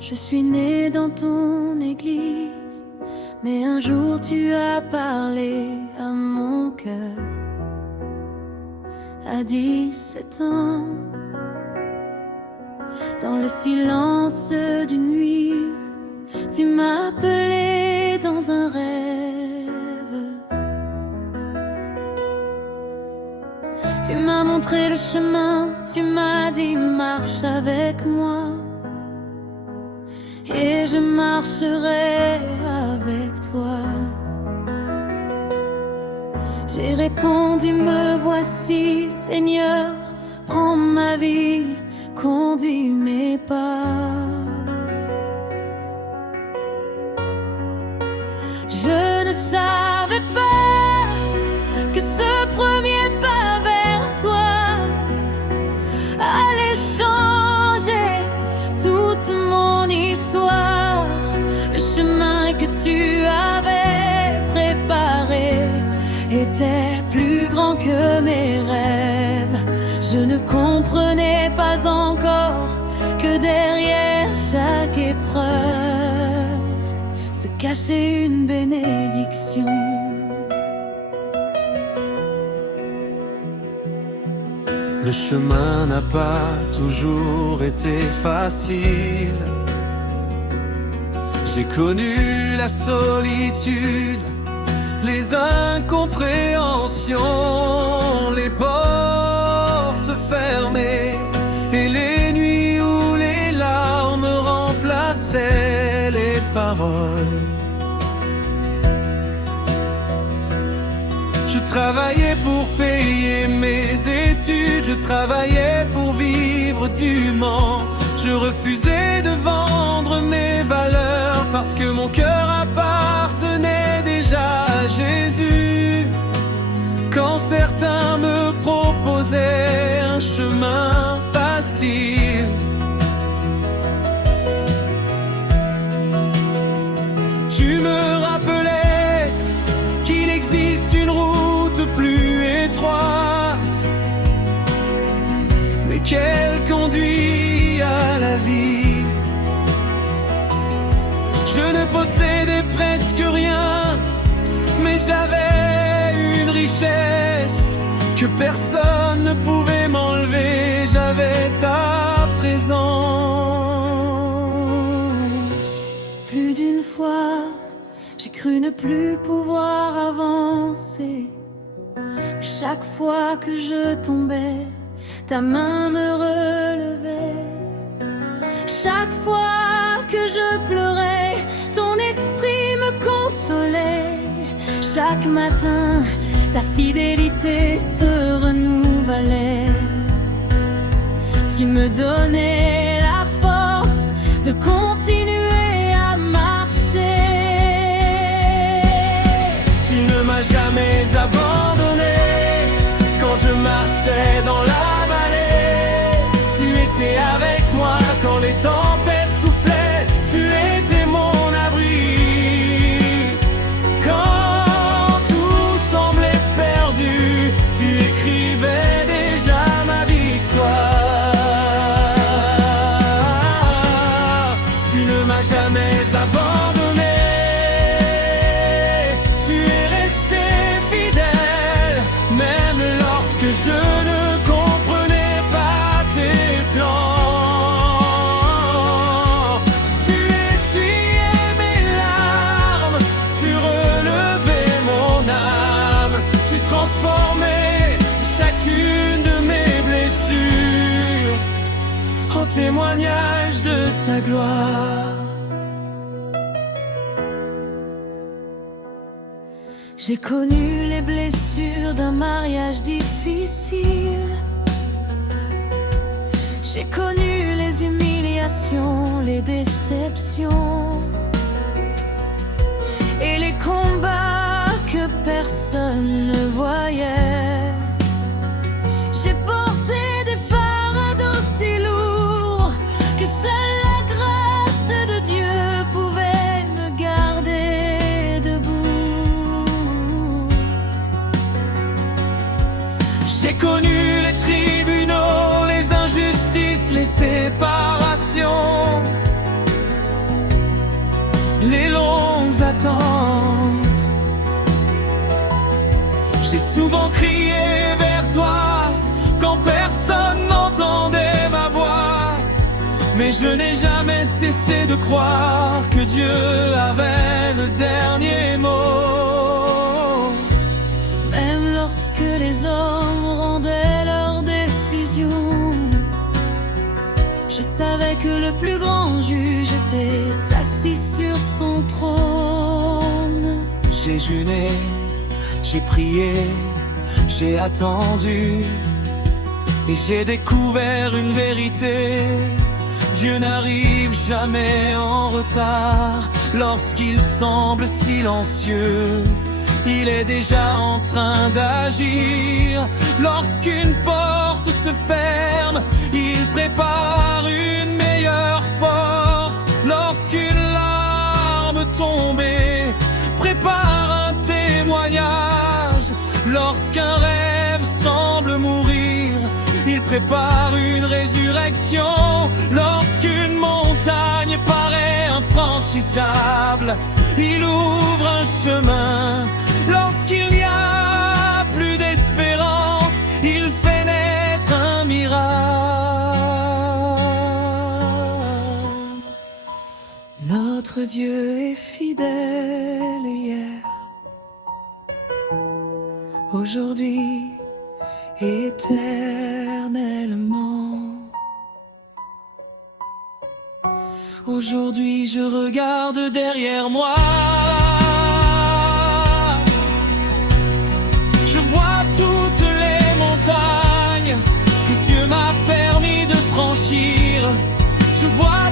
Je suis née dans ton église, mais un jour tu as parlé à mon cœur. À 17 ans, dans le silence d'une nuit, tu m'as appelé dans un rêve. Tu m'as montré le chemin, tu m'as dit marche avec moi, et je marcherai avec toi. J'ai répondu, me voici, Seigneur, prends ma vie, conduis mes pas. Je ne savais pas que ce premier pas vers toi allait changer toute mon histoire. Le chemin que tu avais préparé était plus grand que mes rêves. Je ne comprenais pas encore que derrière chaque épreuve se cachait une bénédiction. Le chemin n'a pas toujours été facile. J'ai connu la solitude, les incompréhensions, les portes fermées et les nuits où les larmes remplaçaient les paroles. Je travaillais pour payer mes études, je travaillais pour vivre dûment. Je refusais de vendre mes valeurs parce que mon cœur appartenait déjà à Jésus. Quand certains me proposaient un chemin facile, tu me rappelais qu'il existe une route plus étroite, mais qu'elle conduit à la vie. Je ne possédais presque rien, mais j'avais une richesse que personne ne pouvait m'enlever. J'avais ta présence. Plus d'une fois, j'ai cru ne plus pouvoir avancer. Chaque fois que je tombais, ta main me relevait. Chaque fois que je pleurais, ton esprit me consolait. Chaque matin, ta fidélité se renouvelait. Tu me donnais la force de continuer à marcher. Tu ne m'as jamais abandonné quand je marchais dans la vallée. Tu étais avec moi quand les tempêtes soufflaient. Tu étais mon abri. Quand tout semblait perdu, tu écrivais déjà ma victoire. Tu ne m'as jamais abandonné. Tu es resté fidèle, même lorsque je ne comprenais pas tes plans. Tu essuyais mes larmes, tu relevais mon âme, tu transformais chacune de mes blessures en témoignage de ta gloire. J'ai connu les blessures d'un mariage difficile. J'ai connu les humiliations, les déceptions et les combats que personne ne voyait. J'ai porté des fardeaux si lourds que seule la grâce de Dieu pouvait me garder debout. J'ai connu les tribunaux, les injustices, les séparations. les longues attentes. J'ai souvent crié vers toi quand personne n'entendait ma voix, mais je n'ai jamais cessé de croire que Dieu avait le dernier mot. Même lorsque les hommes rendaient leurs décisions, je savais que le plus grand juge était assis sur son trône. J'ai jeûné, j'ai prié, j'ai attendu, et j'ai découvert une vérité. Dieu n'arrive jamais en retard. Lorsqu'il semble silencieux, il est déjà en train d'agir. Lorsqu'une porte se ferme, il prépare une meilleure porte. Lorsqu'une larme tombée prépare un témoignage. Lorsqu'un rêve semble mourir, il prépare une résurrection. Lorsqu'une montagne paraît infranchissable, il ouvre un chemin. Lorsqu'il n'y a plus d'espérance, il fait naître un miracle. Notre Dieu est fidèle hier, aujourd'hui, éternellement. Aujourd'hui je regarde derrière moi, je vois toutes les montagnes que Dieu m'a permis de franchir. Je vois